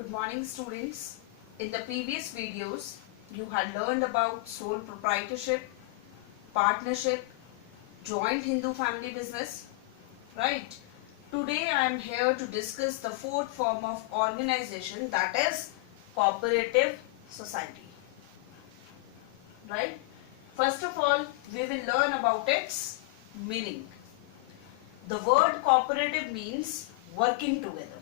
Good morning, students. In the previous videos, you had learned about sole proprietorship, partnership, joint Hindu family business, right? Today I am here to discuss the fourth form of organization, that is cooperative society, right? First of all, we will learn about its meaning. The word cooperative means working together.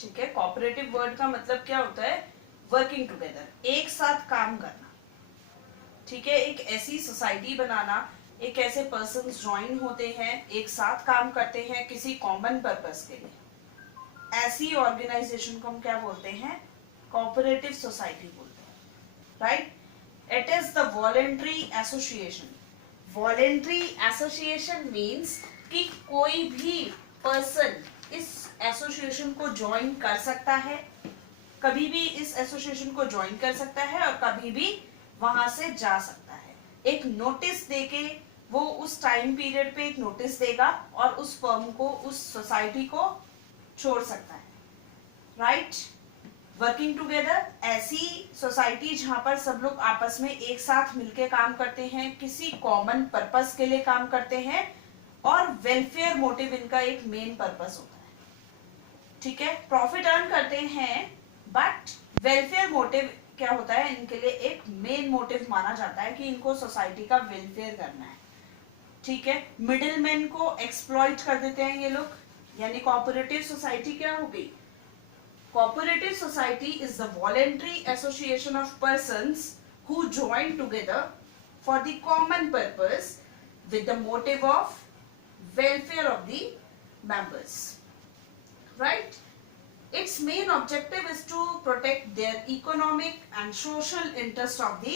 ठीक है, cooperative word का मतलब क्या होता है? Working together, एक साथ काम करना. ठीक है, एक ऐसी सोसाइटी बनाना, एक ऐसे पर्सन्स ज्वाइन होते हैं, एक साथ काम करते हैं किसी कॉमन पर्पस के लिए. ऐसी ऑर्गेनाइजेशन को हम क्या बोलते हैं? कोऑपरेटिव सोसाइटी बोलते हैं, right? It is the voluntary association. Voluntary association means कि कोई भी पर्सन इस एसोसिएशन को ज्वाइन कर सकता है, कभी भी इस एसोसिएशन को ज्वाइन कर सकता है और कभी भी वहां से जा सकता है. एक नोटिस देके वो उस टाइम पीरियड पे एक नोटिस देगा और उस फर्म को, उस सोसाइटी को छोड़ सकता है, राइट? वर्किंग टुगेदर, ऐसी सोसाइटी जहां पर सब लोग आपस में एक साथ मिलके काम करते हैं, किसी कॉमन पर्पस के लिए काम करते हैं और वेलफेयर मोटिव इनका एक मेन पर्पस होता है. ठीक है, प्रॉफिट अर्न करते हैं बट वेलफेयर मोटिव क्या होता है? इनके लिए एक मेन मोटिव माना जाता है कि इनको सोसाइटी का वेलफेयर करना है. ठीक है, मिडिलमैन को एक्सप्लॉइट कर देते हैं ये लोग, यानी कोऑपरेटिव सोसाइटी क्या हो गई? Cooperative society is the voluntary association of persons who join together for the common purpose with the motive of welfare of the members, right? Its main objective is to protect their economic and social interest of the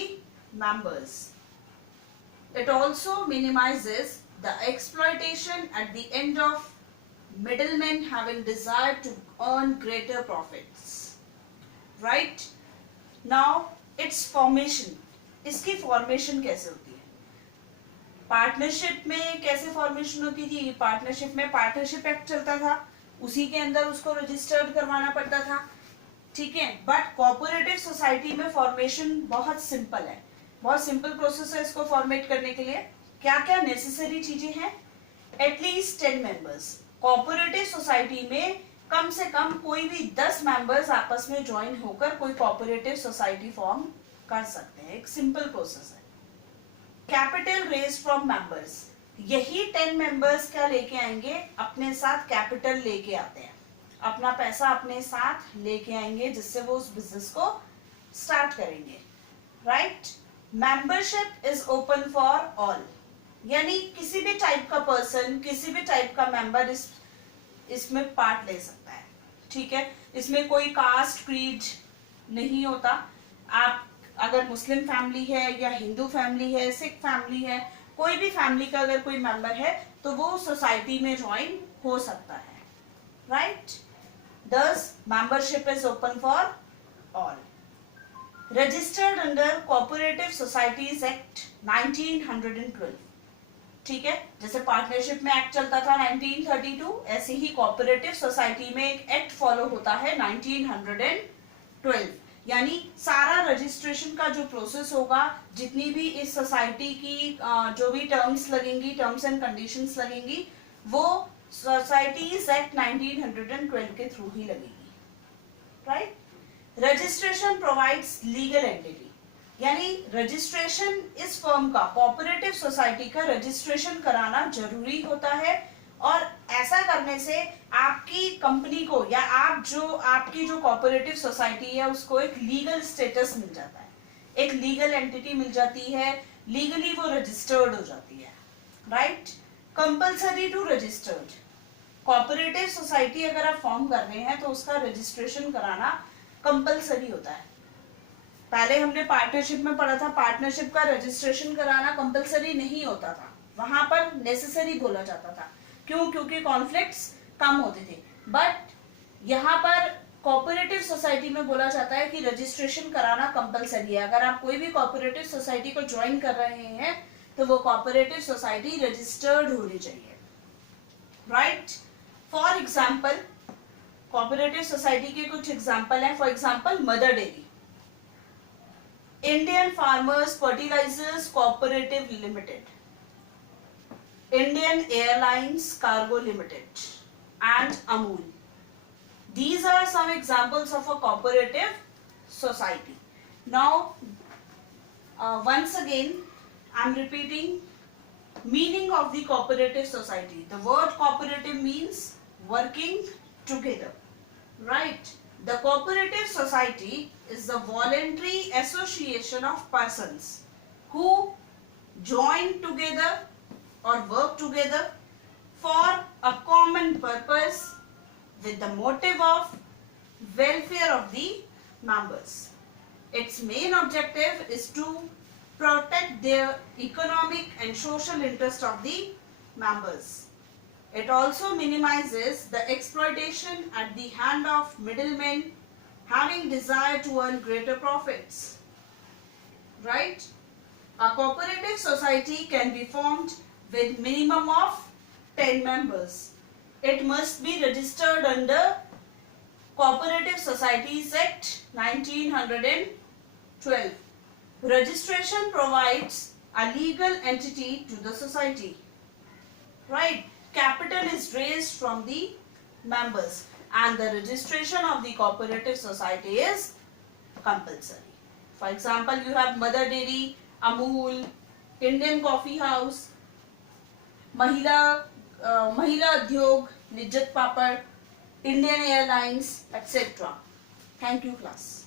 members. It also minimizes the exploitation at the end of middlemen having desire to earn greater profits, right? Now its formation, इसकी formation कैसे होती है? Partnership में कैसे formation होती थी? Partnership में partnership act चलता था, उसी के अंदर उसको रजिस्टर्ड करवाना पड़ता था. ठीक है, बट कोऑपरेटिव सोसाइटी में फॉर्मेशन बहुत सिंपल है, बहुत सिंपल प्रोसेस है इसको फॉर्मेट करने के लिए. क्या क्या नेसेसरी चीजें हैं? At least 10 members. कोऑपरेटिव सोसाइटी में कम से कम कोई भी 10 मेंबर्स आपस में ज्वाइन होकर कोई कोऑपरेटिव सोसाइटी फॉर्म कर सकते हैं. एक सिंपल प्रोसेस है. कैपिटल रेज फ्रॉम मेंबर्स, यही 10 मेंबर्स क्या लेके आएंगे? अपने साथ कैपिटल लेके आते हैं, अपना पैसा अपने साथ लेके आएंगे जिससे वो उस बिजनेस को स्टार्ट करेंगे, right? Membership is open for all, यानी किसी भी टाइप का पर्सन, किसी भी टाइप का मेंबर इसमें पार्ट ले सकता है. ठीक है, इसमें कोई कास्ट क्रीड नहीं होता. आप अगर मुस्लिम फैमिली है या हिंदू फैमिली है, सिख फैमिली है, कोई भी फैमिली का अगर कोई मेंबर है तो वो सोसाइटी में ज्वाइन हो सकता है, राइट? दस membership is open for all. Registered under cooperative societies act 1912. ठीक है, जैसे पार्टनरशिप में एक्ट चलता था 1932, ऐसे ही कोऑपरेटिव सोसाइटी में एक एक्ट फॉलो होता है 1912. यानी सारा रजिस्ट्रेशन का जो प्रोसेस होगा, जितनी भी इस सोसाइटी की जो भी टर्म्स लगेंगी, टर्म्स एंड कंडीशंस लगेंगी, वो सोसाइटीज एक्ट 1912 के थ्रू ही लगेगी, right? Registration provides legal entity, यानी रजिस्ट्रेशन इस फर्म का, कोऑपरेटिव सोसाइटी का रजिस्ट्रेशन कराना जरूरी होता है और ऐसा करने से आपकी कंपनी को या आपकी जो कोऑपरेटिव सोसाइटी है उसको एक लीगल स्टेटस मिल जाता है, एक लीगल एंटिटी मिल जाती है, लीगली वो रजिस्टर्ड हो जाती है, right? Compulsory to registered. Cooperative society अगर आप फॉर्म कर रहे हैं तो उसका रजिस्ट्रेशन कराना कंपल्सरी होता है. पहले हमने पार्टनरशिप में पढ़ा था, पार्टनरशिप का रजिस्ट्रेशन कराना कंपल्सरी नहीं होता था, वहां पर नेसेसरी बोला जाता था. क्यों? क्योंकि कॉन्फ्लिक्ट्स कम होते थे. बट यहाँ पर कोऑपरेटिव सोसाइटी में बोला जाता है कि रजिस्ट्रेशन कराना कंपलसरी है. अगर आप कोई भी कोऑपरेटिव सोसाइटी को ज्वाइन कर रहे हैं तो वो कोऑपरेटिव सोसाइटी रजिस्टर्ड होनी चाहिए, right? For example, cooperative society के कुछ एग्जांपल हैं. For example Mother Dairy, Indian Farmers Fertilisers Cooperative Limited, Indian Airlines Cargo Limited and Amul. These are some examples of a cooperative society. Now, once again, I am repeating meaning of the cooperative society. The word cooperative means working together, right? The cooperative society is the voluntary association of persons who join together or work together for a common purpose with the motive of welfare of the members. Its main objective is to protect their economic and social interest of the members. It also minimizes the exploitation at the hand of middlemen having desire to earn greater profits. Right? A cooperative society can be formed with minimum of 10 members. It must be registered under Cooperative Societies Act 1912. Registration provides a legal entity to the society. Right? Capital is raised from the members and the registration of the cooperative society is compulsory. For example, you have Mother Dairy, Amul, Indian Coffee House, Mahila Udyog, Lijjat papad, Indian Airlines, etc. Thank you, class.